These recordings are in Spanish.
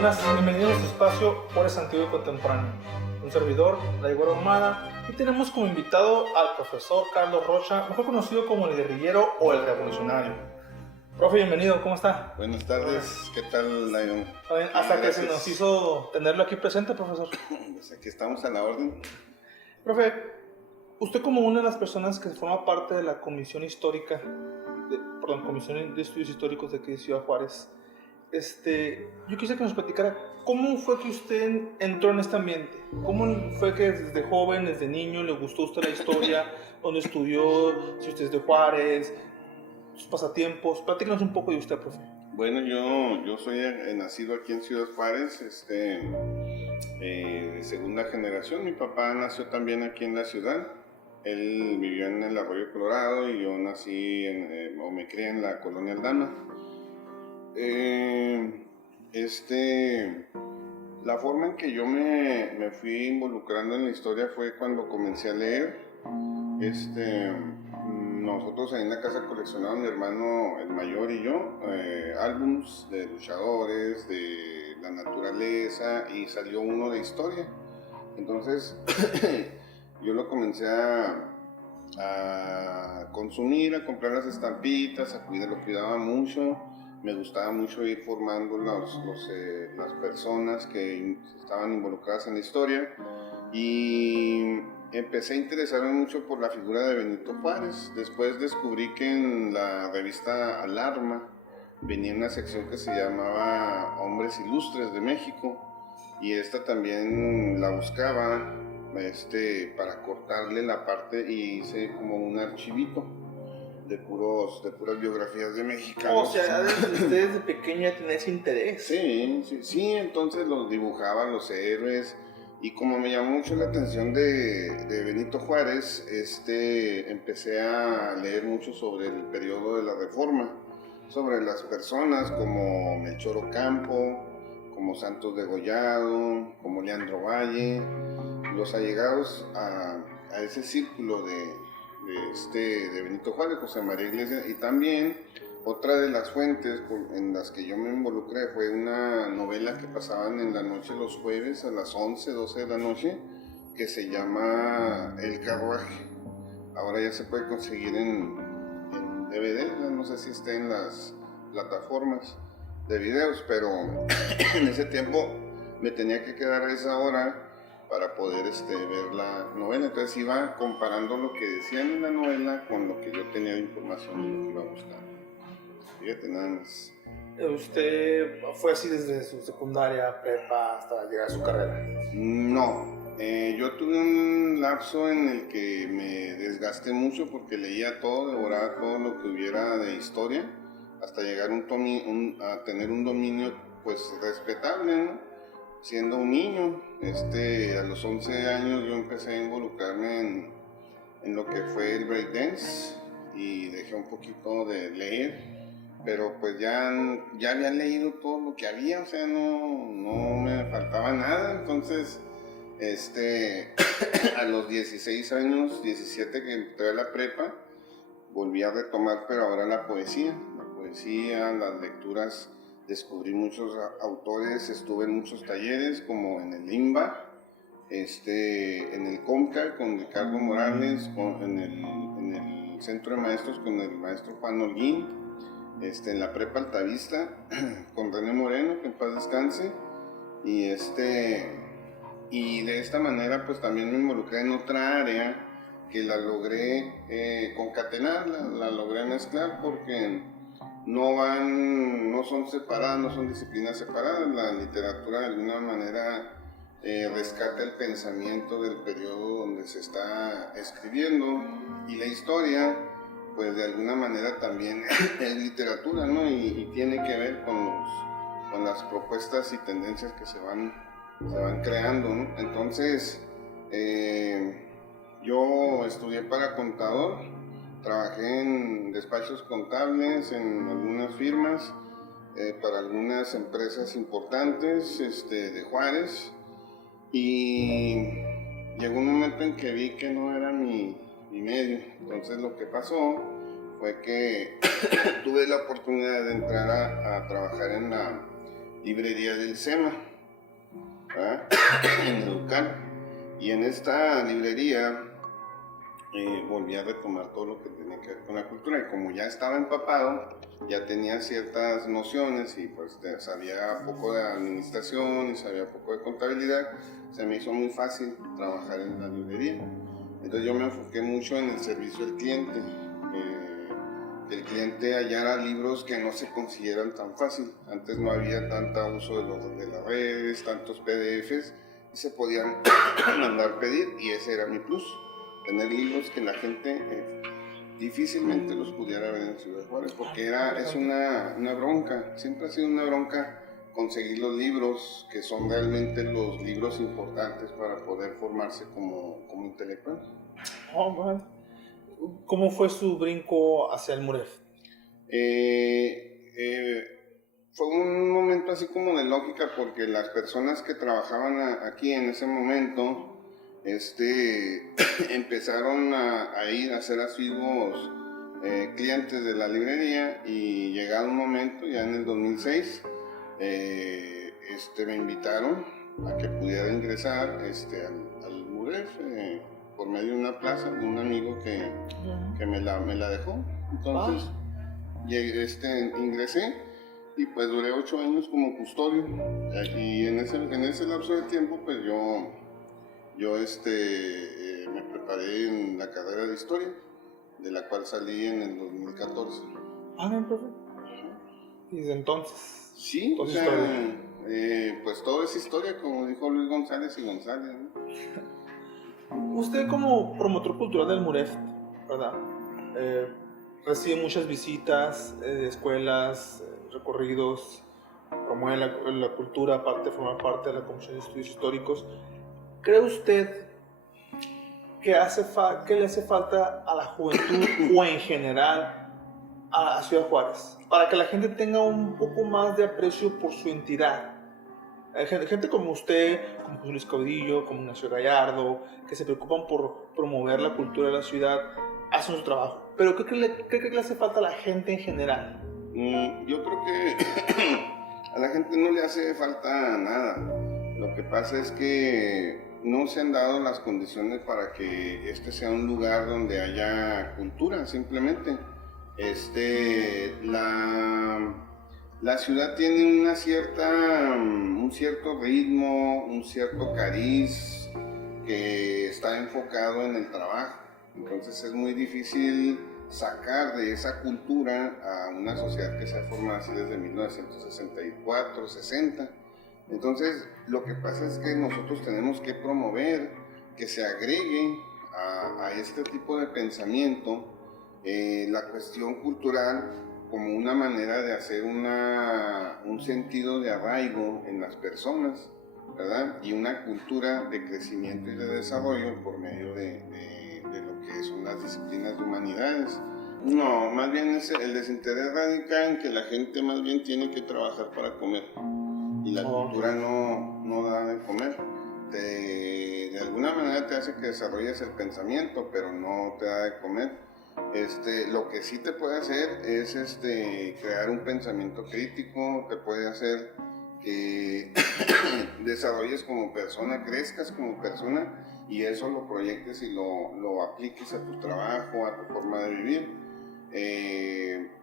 buenas, bienvenidos a su espacio Juárez Antiguo y Contemporáneo. Un servidor, la Igor Ahumada, y tenemos como invitado al profesor Carlos Rocha, mejor conocido como el guerrillero o el revolucionario. Profe, bienvenido, ¿cómo está? Buenas tardes, ¿qué tal, Lion? Hasta que se nos hizo tenerlo aquí presente, profesor. Pues aquí estamos a la orden. Profe, usted como una de las personas que forma parte de la Comisión Histórica, Comisión de Estudios Históricos de aquí de Ciudad Juárez, yo quisiera que nos platicara cómo fue que usted entró en este ambiente, cómo fue que desde joven, desde niño, le gustó a usted la historia, dónde estudió, si usted es de Juárez, sus pasatiempos. Platícanos un poco de usted, profe. Bueno, yo soy nacido aquí en Ciudad Juárez, de segunda generación. Mi papá nació también aquí en la ciudad. Él vivió en el Arroyo Colorado y yo nací o me crié en la Colonia Aldama. La forma en que yo me fui involucrando en la historia fue cuando comencé a leer. Nosotros ahí en la casa coleccionábamos, mi hermano el mayor y yo, álbums de luchadores, de la naturaleza, y salió uno de historia. Entonces yo lo comencé a consumir, a comprar las estampitas, lo cuidaba mucho. Me gustaba mucho ir formando las personas que estaban involucradas en la historia, y empecé a interesarme mucho por la figura de Benito Juárez. Después descubrí que en la revista Alarma venía una sección que se llamaba Hombres Ilustres de México, y esta también la buscaba para cortarle la parte, y hice como un archivito de puras biografías de mexicanos. O sea, usted desde pequeña tenía ese interés. Sí, entonces los dibujaba, los héroes, y como me llamó mucho la atención de Benito Juárez, empecé a leer mucho sobre el periodo de la Reforma, sobre las personas como Melchor Ocampo, como Santos Degollado, como Leandro Valle, los allegados a ese círculo de Benito Juárez, José María Iglesias. Y también otra de las fuentes en las que yo me involucré fue una novela que pasaban en la noche los jueves a las 11, 12 de la noche, que se llama El Carruaje. Ahora ya se puede conseguir en DVD, no sé si está en las plataformas de videos, pero en ese tiempo me tenía que quedar a esa hora para poder ver la novela. Entonces iba comparando lo que decían en la novela con lo que yo tenía de información y lo que iba buscando. Fíjate, nada más. ¿Usted fue así desde su secundaria, prepa, hasta llegar a su carrera? No, yo tuve un lapso en el que me desgasté mucho porque leía todo, devoraba todo lo que hubiera de historia, hasta llegar a tener un dominio pues respetable, ¿no? Siendo un niño. A los 11 años yo empecé a involucrarme en lo que fue el breakdance, y dejé un poquito de leer, pero pues ya había leído todo lo que había, o sea, no me faltaba nada. Entonces, a los 16 años, 17, que entré a la prepa, volví a retomar, pero ahora la poesía, las lecturas. Descubrí muchos autores, estuve en muchos talleres, como en el IMBA, en el COMCA con Ricardo Morales, en el Centro de Maestros con el maestro Juan Holguín, en la Prepa Altavista con René Moreno, que en paz descanse, y de esta manera pues también me involucré en otra área que la logré concatenar, la logré mezclar, porque no son separadas, no son disciplinas separadas. La literatura de alguna manera rescata el pensamiento del periodo donde se está escribiendo, y la historia pues de alguna manera también es literatura, ¿no? Y tiene que ver con las propuestas y tendencias que se van creando, ¿no? Entonces yo estudié para contador. Trabajé en despachos contables, en algunas firmas, para algunas empresas importantes de Juárez, y llegó un momento en que vi que no era mi medio. Entonces lo que pasó fue que tuve la oportunidad de entrar a trabajar en la librería del SEMA, en Educal. Y en esta librería volví a retomar todo lo que tenía que ver con la cultura. Y como ya estaba empapado, ya tenía ciertas nociones y pues sabía poco de administración y sabía poco de contabilidad, se me hizo muy fácil trabajar en la librería. Entonces yo me enfoqué mucho en el servicio al cliente, que el cliente hallara libros que no se consideran tan fácil. Antes no había tanto uso de las redes, tantos PDFs, y se podían mandar pedir, y ese era mi plus, tener libros que la gente difícilmente los pudiera ver en Ciudad Juárez, porque es una bronca, siempre ha sido una bronca conseguir los libros que son realmente los libros importantes para poder formarse como intelectual. Oh, man. ¿Cómo fue su brinco hacia el MUREF? Fue un momento así como de lógica, porque las personas que trabajaban aquí en ese momento empezaron a ir a ser asiduos clientes de la librería, y llegado un momento, ya en el 2006, me invitaron a que pudiera ingresar al MUREF por medio de una plaza de un amigo que me la dejó. Entonces ingresé y pues duré 8 años como custodio, y en ese lapso de tiempo pues yo me preparé en la carrera de historia, de la cual salí en el 2014. Bien, profe. ¿Y desde entonces? Sí, o sea, pues todo es historia, como dijo Luis González y González, ¿no? Usted como promotor cultural del MUREF, ¿verdad? Recibe muchas visitas de escuelas, recorridos, promueve la cultura, aparte de formar parte de la Comisión de Estudios Históricos. ¿Cree usted que le hace falta a la juventud o en general a Ciudad Juárez para que la gente tenga un poco más de aprecio por su entidad? Gente como usted, como José Luis Caudillo, como Ignacio Gallardo, que se preocupan por promover la cultura de la ciudad, hacen su trabajo. Pero ¿qué cree que le hace falta a la gente en general? Yo creo que a la gente no le hace falta nada. Lo que pasa es que no se han dado las condiciones para que este sea un lugar donde haya cultura, simplemente. La ciudad tiene un cierto ritmo, un cierto cariz que está enfocado en el trabajo. Entonces es muy difícil sacar de esa cultura a una sociedad que se ha formado así desde 1964, 60. Entonces lo que pasa es que nosotros tenemos que promover que se agregue a este tipo de pensamiento la cuestión cultural como una manera de hacer un sentido de arraigo en las personas, ¿verdad? Y una cultura de crecimiento y de desarrollo por medio de lo que son las disciplinas de humanidades. No, más bien el desinterés radica en que la gente más bien tiene que trabajar para comer, y la cultura no da de comer. De alguna manera te hace que desarrolles el pensamiento, pero no te da de comer. Lo que sí te puede hacer es crear un pensamiento crítico, te puede hacer que desarrolles como persona, crezcas como persona, y eso lo proyectes y lo apliques a tu trabajo, a tu forma de vivir.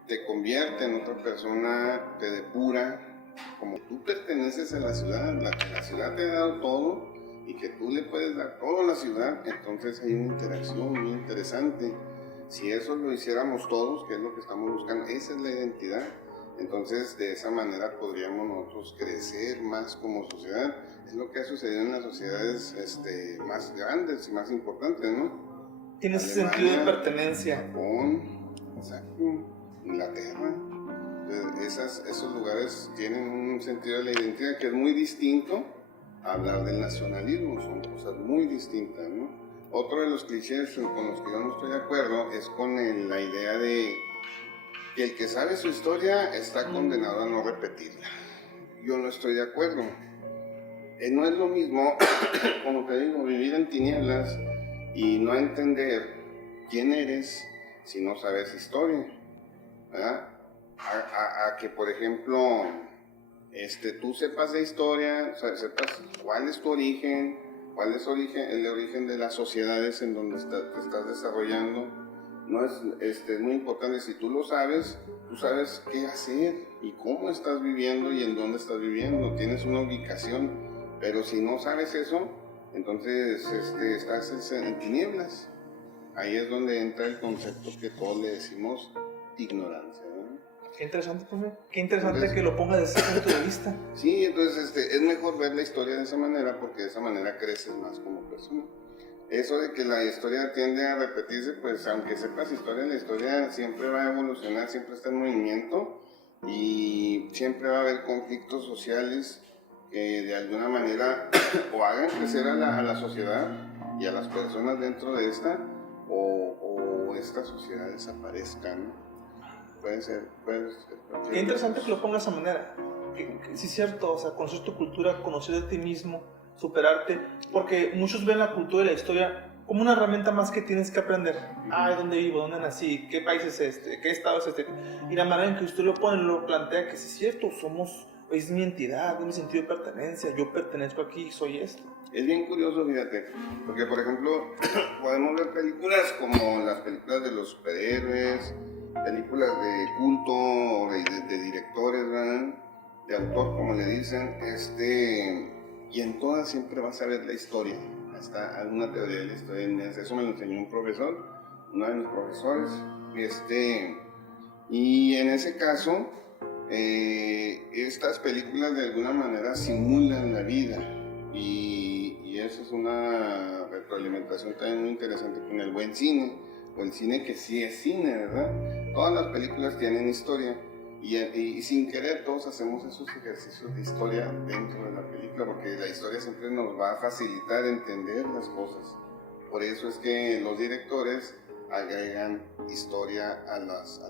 Te convierte en otra persona, te depura. Como tú perteneces a la ciudad te ha dado todo, y que tú le puedes dar todo a la ciudad, entonces hay una interacción muy interesante. Si eso lo hiciéramos todos, que es lo que estamos buscando, esa es la identidad, entonces de esa manera podríamos nosotros crecer más como sociedad. Es lo que ha sucedido en las sociedades más grandes y más importantes, ¿no? Tiene ese sentido de pertenencia. Japón, exacto, Inglaterra. Entonces, esos lugares tienen un sentido de la identidad que es muy distinto a hablar del nacionalismo, son cosas muy distintas, ¿no? Otro de los clichés con los que yo no estoy de acuerdo es con la idea de que el que sabe su historia está condenado a no repetirla. Yo no estoy de acuerdo. No es lo mismo, como te digo, vivir en tinieblas y no entender quién eres si no sabes historia, ¿verdad? A que, por ejemplo, tú sepas de historia, o sea, sepas cuál es tu origen, cuál es el origen de las sociedades en donde te estás desarrollando. No es muy importante. Si tú lo sabes, tú sabes qué hacer y cómo estás viviendo y en dónde estás viviendo. Tienes una ubicación, pero si no sabes eso, entonces estás en tinieblas. Ahí es donde entra el concepto que todos le decimos ignorancia, ¿no? Qué interesante, profe. Qué interesante entonces, que lo ponga desde ese punto de vista. Sí, entonces es mejor ver la historia de esa manera, porque de esa manera creces más como persona. Eso de que la historia tiende a repetirse, pues aunque sepas historia, la historia siempre va a evolucionar, siempre está en movimiento y siempre va a haber conflictos sociales que de alguna manera o hagan crecer a la sociedad y a las personas dentro de esta, o esta sociedad desaparezca, ¿no? Puede ser. Qué interesante que lo pongas de esa manera. Sí, es cierto, o sea, conocer tu cultura, conocer de ti mismo, superarte, porque muchos ven la cultura y la historia como una herramienta más que tienes que aprender. Ah, ¿dónde vivo? ¿Dónde nací? ¿Qué país es este? ¿Qué estado es este? Y la manera en que usted lo pone, lo plantea, que sí es cierto, es mi entidad, es mi sentido de pertenencia, yo pertenezco aquí, soy esto. Es bien curioso, fíjate, porque por ejemplo, podemos ver películas como las películas de los superhéroes, películas de culto, de directores, ¿verdad? De autor, como le dicen, y en todas siempre vas a ver la historia, hasta alguna teoría de la historia. Eso me lo enseñó un profesor, uno de mis profesores, y en ese caso, estas películas de alguna manera simulan la vida, y eso es una retroalimentación también muy interesante con el buen cine, o el cine que sí es cine, ¿verdad? Todas las películas tienen historia, y sin querer todos hacemos esos ejercicios de historia dentro de la película, porque la historia siempre nos va a facilitar entender las cosas. Por eso es que los directores agregan historia a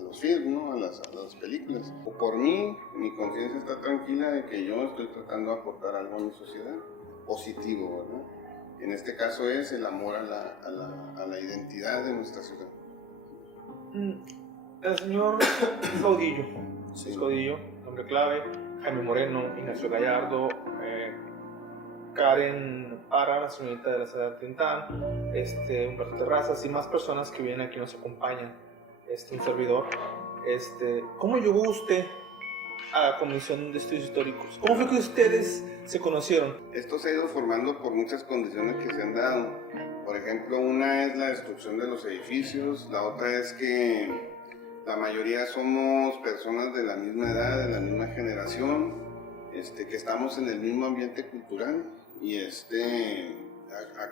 los films, ¿no? a las películas. O por mí, mi conciencia está tranquila de que yo estoy tratando de aportar algo a mi sociedad, positivo, ¿verdad? En este caso es el amor a la identidad de nuestra ciudad. El señor Caudillo, sí. Caudillo, nombre clave, Jaime Moreno, Ignacio Gallardo, Karen Parra, la señorita de la ciudad de Tintán, Humberto Terrazas y más personas que vienen aquí y nos acompañan, un servidor. ¿Cómo llegó usted a la Comisión de Estudios Históricos? ¿Cómo fue que ustedes se conocieron? Esto se ha ido formando por muchas condiciones que se han dado. Por ejemplo, una es la destrucción de los edificios, la otra es que la mayoría somos personas de la misma edad, de la misma generación, que estamos en el mismo ambiente cultural. Y a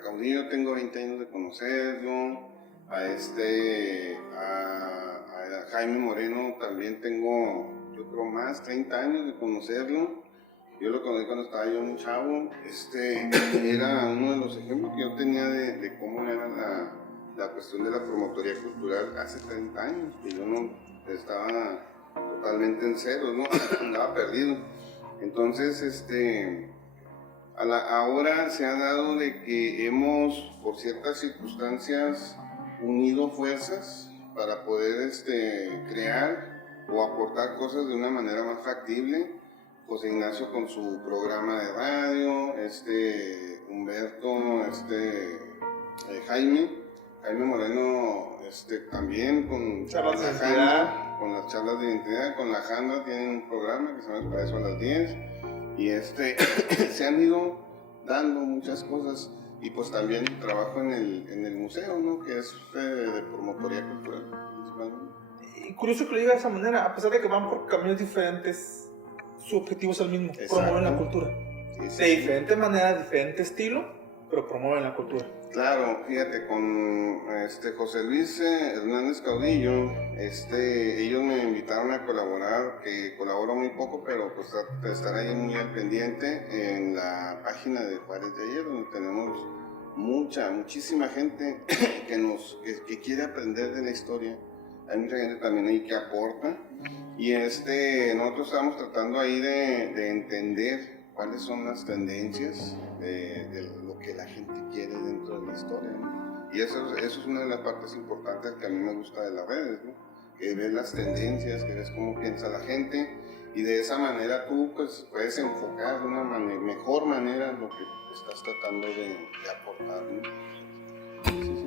Caudillo tengo 20 años de conocerlo, a Jaime Moreno también tengo, yo creo, más 30 años de conocerlo. Yo lo conocí cuando estaba yo un chavo. Era uno de los ejemplos que yo tenía de cómo era la cuestión de la promotoría cultural hace 30 años, que yo no estaba totalmente en cero, ¿no? Andaba perdido. Entonces, ahora se ha dado de que hemos, por ciertas circunstancias, unido fuerzas para poder crear o aportar cosas de una manera más factible. José Ignacio con su programa de radio, Humberto, Jaime Moreno también con charlas de identidad, con las charlas de identidad, con la Janda tienen un programa que se llama Para eso a las 10. Y se han ido dando muchas cosas, y pues también trabajo en el museo, ¿no? Que es de promotoría cultural. Y curioso que lo diga de esa manera, a pesar de que van por caminos diferentes, su objetivo es el mismo: promover la cultura. Sí. De diferente manera, diferente estilo, pero promueven la cultura. Claro, fíjate, con José Luis Hernández Caudillo, ellos me invitaron a colaborar, que colaboro muy poco, pero pues estar ahí muy al pendiente en la página de Juárez de ayer, donde tenemos muchísima gente que quiere aprender de la historia. Hay mucha gente también ahí que aporta, y nosotros estamos tratando ahí de entender cuáles son las tendencias de lo que la gente quiere dentro de la historia, ¿no? Y eso es una de las partes importantes que a mí me gusta de las redes, ¿no? Que ves las tendencias, que ves cómo piensa la gente, y de esa manera tú pues puedes enfocar de una mejor manera lo que estás tratando de aportar, ¿no? Sí, sí.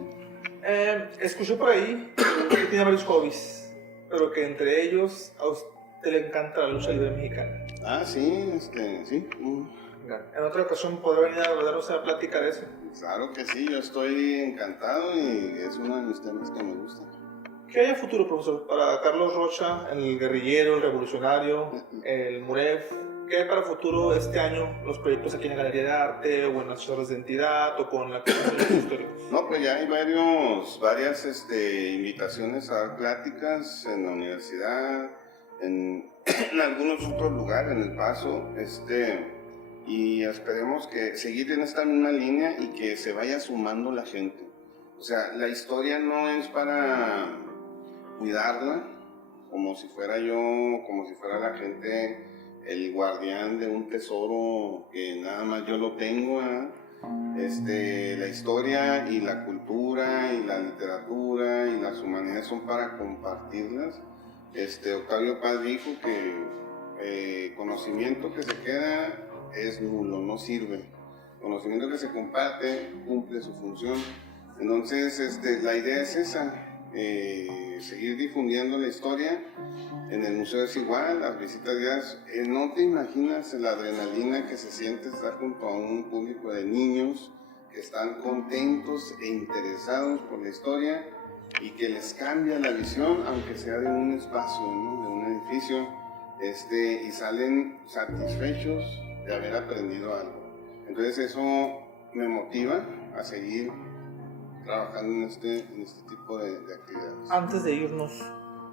Escuché por ahí que tiene varios hobbies, pero que entre ellos a usted le encanta la lucha libre mexicana. Ah, sí, sí. En otra ocasión podrá venir a darnos una plática de eso. Claro que sí, yo estoy encantado y es uno de mis temas que me gustan. ¿Qué hay a futuro, profesor, para Carlos Rocha, el guerrillero, el revolucionario, el Muref? ¿Qué hay para el futuro este año, los proyectos aquí en la Galería de Arte o en las charlas de entidad o con la Comisión de Históricos? No, pues ya hay varias invitaciones a dar pláticas en la universidad, en algunos otros lugares, en El Paso, y esperemos que seguir en esta misma línea y que se vaya sumando la gente. O sea, la historia no es para cuidarla como si fuera la gente el guardián de un tesoro que nada más yo lo tengo, ¿eh? La historia y la cultura y la literatura y las humanidades son para compartirlas. Octavio Paz dijo que conocimiento que se queda es nulo, no sirve. Conocimiento que se comparte cumple su función. Entonces, la idea es esa, seguir difundiendo la historia. En el museo es igual, las visitas guiadas, no te imaginas la adrenalina que se siente estar junto a un público de niños que están contentos e interesados por la historia y que les cambia la visión, aunque sea de un espacio, ¿no? De un edificio, y salen satisfechos de haber aprendido algo. Entonces eso me motiva a seguir trabajando en este tipo de actividades. Antes de irnos,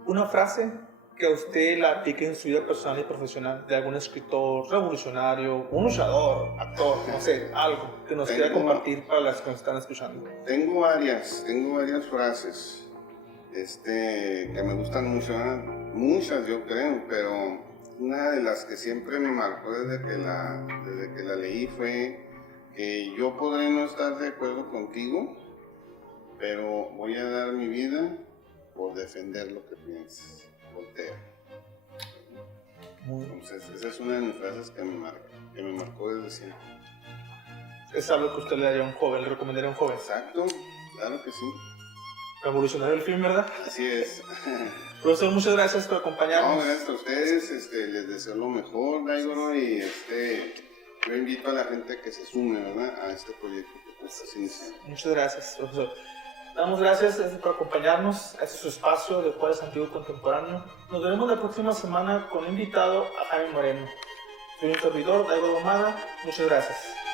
una frase que a usted la aplique en su vida personal y profesional, de algún escritor revolucionario, un luchador, actor, no sé, algo que nos quiera compartir para las que nos están escuchando. Tengo varias frases que me gustan mucho, muchas yo creo, pero una de las que siempre me marcó desde que la leí fue que yo podré no estar de acuerdo contigo, pero voy a dar mi vida por defender lo que piensas. Voltaire. Entonces, esa es una de mis frases que me marcó desde siempre. Es algo que usted le daría a un joven, le recomendaría a un joven. Exacto, claro que sí. Revolucionario el film, ¿verdad? Así es. Profesor, muchas gracias por acompañarnos. No, gracias a ustedes, les deseo lo mejor, Daigoro, y yo invito a la gente que se sume, ¿verdad?, a este proyecto que estás iniciando. Muchas gracias, profesor. Damos gracias por acompañarnos a este su espacio de Juárez Antiguo Contemporáneo. Nos veremos la próxima semana con un invitado, a Jaime Moreno. Soy un servidor, Daigoro Ahumada. Muchas gracias.